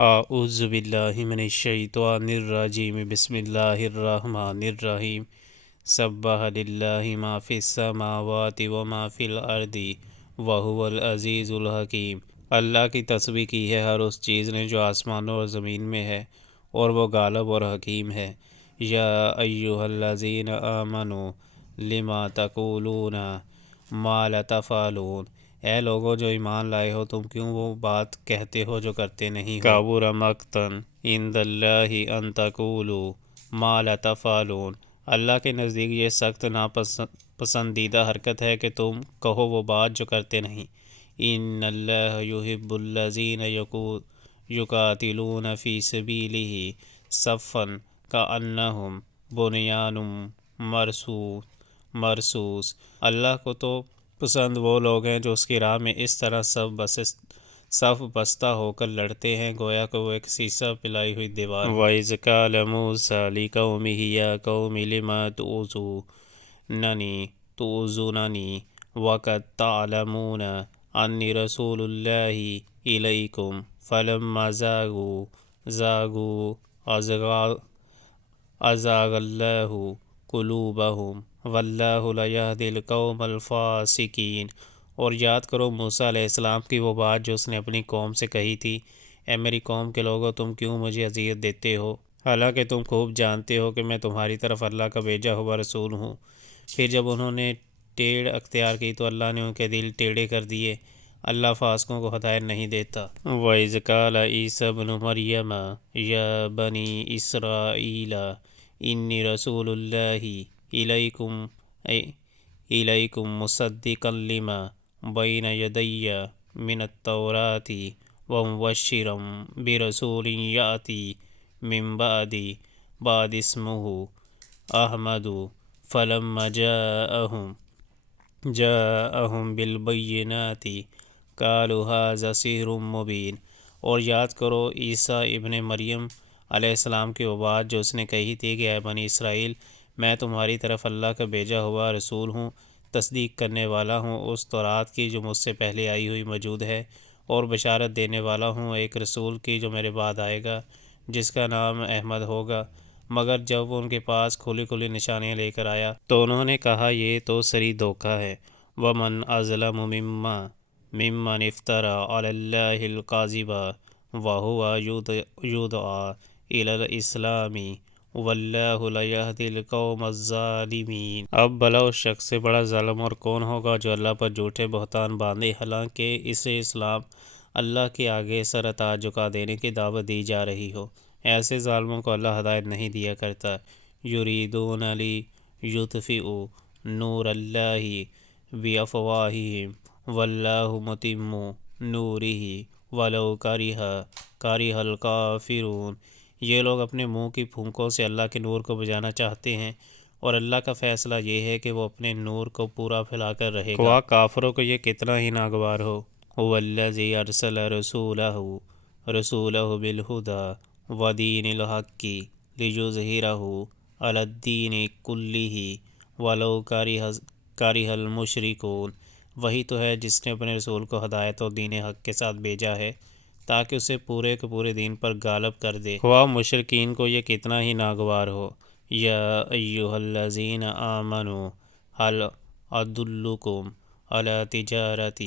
اعوذ باللہ من الشیطان الرجیم بسم اللہ الرحمن الرحیم سبح للہ ما فی السماوات و ما فی الارض وہو العزیز الحکیم۔ اللہ کی تسبیح کی ہے ہر اس چیز نے جو آسمانوں اور زمین میں ہے، اور وہ غالب اور حکیم ہے۔ یا ایھا الذین آمنوا لما تقولون ما لا تفعلون، اے لوگو جو ایمان لائے ہو، تم کیوں وہ بات کہتے ہو جو کرتے نہیں ہو۔ کبر مقتا عند اللہ ان تقولوا ما لا تفعلون، اللہ کے نزدیک یہ سخت ناپسندیدہ حرکت ہے کہ تم کہو وہ بات جو کرتے نہیں۔ ان اللہ یحب الذین یقاتلون فی سبیلہ صفا کأنہم بنیان مرصوص، اللہ کو تو پسند وہ لوگ ہیں جو اس کی راہ میں اس طرح صف بستہ ہو کر لڑتے ہیں گویا کہ وہ ایک سیسہ پلائی ہوئی دیوار ہے۔ وَإِذْ قَالَ مُوسَىٰ لِقَوْمِهِ يَا قَوْمِ لِمَ تُؤْذُونَنِي وَقَدْ تَعْلَمُونَ أَنِّي رَسُولُ اللَّهِ إِلَيْكُمْ فَلَمَّا زَاغُوا أَزَاغَ اللَّهُ قُلُوبَهُمْ وَاللَّهُ لَا يَهْدِي الْقَوْمَ الْفَاسِقِينَ۔ اور یاد کرو موسیٰ علیہ السلام کی وہ بات جو اس نے اپنی قوم سے کہی تھی، اے میری قوم کے لوگو، تم کیوں مجھے اذیت دیتے ہو، حالانکہ تم خوب جانتے ہو کہ میں تمہاری طرف اللہ کا بھیجا ہوا رسول ہوں۔ پھر جب انہوں نے ٹیڑھ اختیار کی تو اللہ نے ان کے دل ٹیڑھے کر دیے۔ اللہ فاسقوں کو ہدایت نہیں دیتا۔ وَإِذْ قَالَ عِیسیٰ ابْنُ مَرْیَمَ یَا بَنِی إِسْرَائِیلَ إِنِّی رَسُولُ اللَّهِ إِلَیْکُم مُصَدِّقًا لِمَا بَیْنَ یَدَیَّ مِنَ التَّوْرَاةِ وَمُبَشِّرًا بِرَسُولٍ یَأْتِی مِن بَعْدِی اسْمُهُ أَحْمَدُ فَلَمَّا جَاءَہُم بِالْبَیِّنَاتِ قَالُوا ھَٰذَا سِحْرٌ مُبِینٌ۔ اور یاد کرو عیسیٰ ابن مریم علیہ السلام کی وہ بات جو اس نے کہی تھی کہ اے بنی اسرائیل، میں تمہاری طرف اللہ کا بھیجا ہوا رسول ہوں، تصدیق کرنے والا ہوں اس تورات کی جو مجھ سے پہلے آئی ہوئی موجود ہے، اور بشارت دینے والا ہوں ایک رسول کی جو میرے بعد آئے گا، جس کا نام احمد ہوگا۔ مگر جب وہ ان کے پاس کھلی کھلی نشانیاں لے کر آیا تو انہوں نے کہا یہ تو صریح دھوکہ ہے۔ وَمَنْ أَظْلَمُ مِمَّنِ افْتَرَىٰ عَلَى اللَّهِ الْكَذِبَ وَهُوَ يُدْعَىٰ إِلَى الْإِسْلَامِ وَاللَّهُ لَا يَهْدِي الْقَوْمَ الظَّالِمِينَ۔ اب بھلا اس شخص سے بڑا ظالم اور کون ہوگا جو اللہ پر جھوٹے بہتان باندھے حالانکہ اسے اسلام اللہ کے آگے سر تاج جھکا دینے کی دعوت دی جا رہی ہو۔ ایسے ظالموں کو اللہ ہدایت نہیں دیا کرتا۔ یریدون لیطفئوا نور اللہ بافواہہم واللہ متم نورہ ولو کرہ الکافرون۔ یہ لوگ اپنے منہ کی پھونکوں سے اللہ کے نور کو بجھانا چاہتے ہیں، اور اللہ کا فیصلہ یہ ہے کہ وہ اپنے نور کو پورا پھیلا کر رہے گا، خواہ کافروں کو یہ کتنا ہی ناگوار ہو۔ هو الذی ارسل رسولہ بالہدی ودین الحق لیظہرہ علی الدین کلہ ولو کرہ المشرکون۔ وہی تو ہے جس نے اپنے رسول کو ہدایت اور دین حق کے ساتھ بھیجا ہے تاکہ اسے پورے کے پورے دین پر غالب کر دے، خواہ مشرکین کو یہ کتنا ہی ناگوار ہو۔ یا ایھا الذین آمنوا ھل ادلکم علی تجارۃ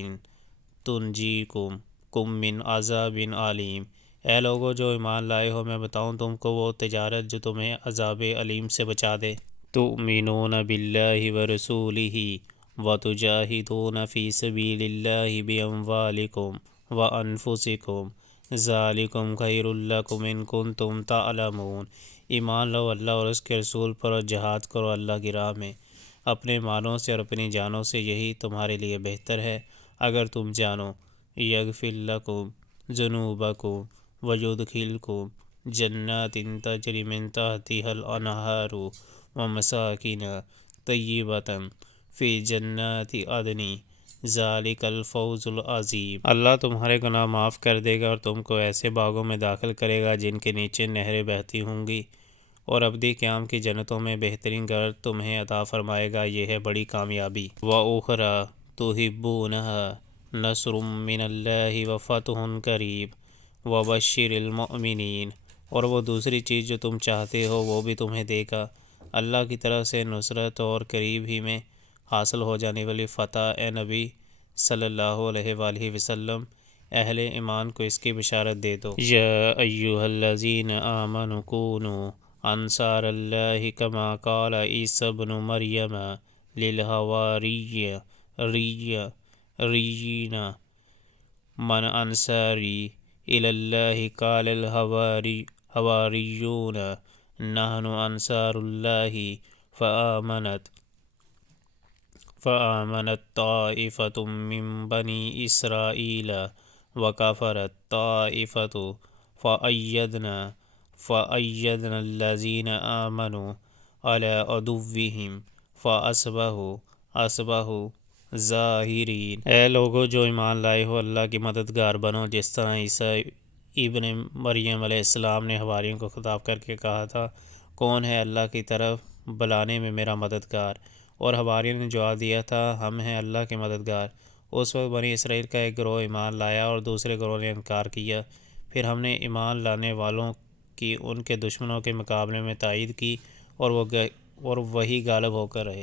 تنجیکم من عذاب علیم۔ اے لوگو جو ایمان لائے ہو، میں بتاؤں تم کو وہ تجارت جو تمہیں عذاب علیم سے بچا دے۔ تؤمنون باللہ ورسولہ وتجاہدون فی سبیل اللہ باموالکم وانفسکم ذالکم خیر لکم ان کنتم تعلمون۔ ایمان لو اللہ اور اس کے رسول پر اور جہاد کرو اللہ کی راہ میں اپنے مالوں سے اور اپنی جانوں سے، یہی تمہارے لیے بہتر ہے اگر تم جانو۔ یغفر لکم ذنوبکم ویدخلکم جنات تجری من تحتہا الانہار ومساکن طیبۃ فی جنات عدن ذالک الفوز العظیم۔ اللہ تمہارے گناہ معاف کر دے گا اور تم کو ایسے باغوں میں داخل کرے گا جن کے نیچے نہریں بہتی ہوں گی، اور ابدی قیام کی جنتوں میں بہترین گھر تمہیں عطا فرمائے گا۔ یہ ہے بڑی کامیابی۔ وَأُخْرَىٰ تُحِبُّونَهَا نَصْرٌ مِّنَ اللَّهِ وَفَتْحٌ قَرِیب وبشر المؤمنین، اور وہ دوسری چیز جو تم چاہتے ہو وہ بھی تمہیں دے گا، اللہ کی طرف سے نصرت اور قریب ہی میں حاصل ہو جانے والی فتح۔ اے نبی صلی اللہ علیہ وآلہ وسلم، اہل ایمان کو اس کی بشارت دے دو۔ یا ایھا الذین آمنوا کونوا انصار اللہ کما قال عیسی ابن مریم للحواریین من انصاری الی اللہ قال الحواریون نحن انصار اللہ فآمنت طائفۃ من بنی اسرائیل وکفرت طائفۃ فأیدنا الذین آمنوا علی عدوہم فاصبحوا ظاہرین۔ اے لوگو جو ایمان لائے ہو، اللہ کی مددگار بنو، جس طرح عیسیٰ ابن مریم علیہ السلام نے حواریوں کو خطاب کر کے کہا تھا، کون ہے اللہ کی طرف بلانے میں میرا مددگار؟ اور حواریوں نے جواب دیا تھا، ہم ہیں اللہ کے مددگار۔ اس وقت بنی اسرائیل کا ایک گروہ ایمان لایا اور دوسرے گروہ نے انکار کیا، پھر ہم نے ایمان لانے والوں کی ان کے دشمنوں کے مقابلے میں تائید کی اور وہی غالب ہو کر رہے۔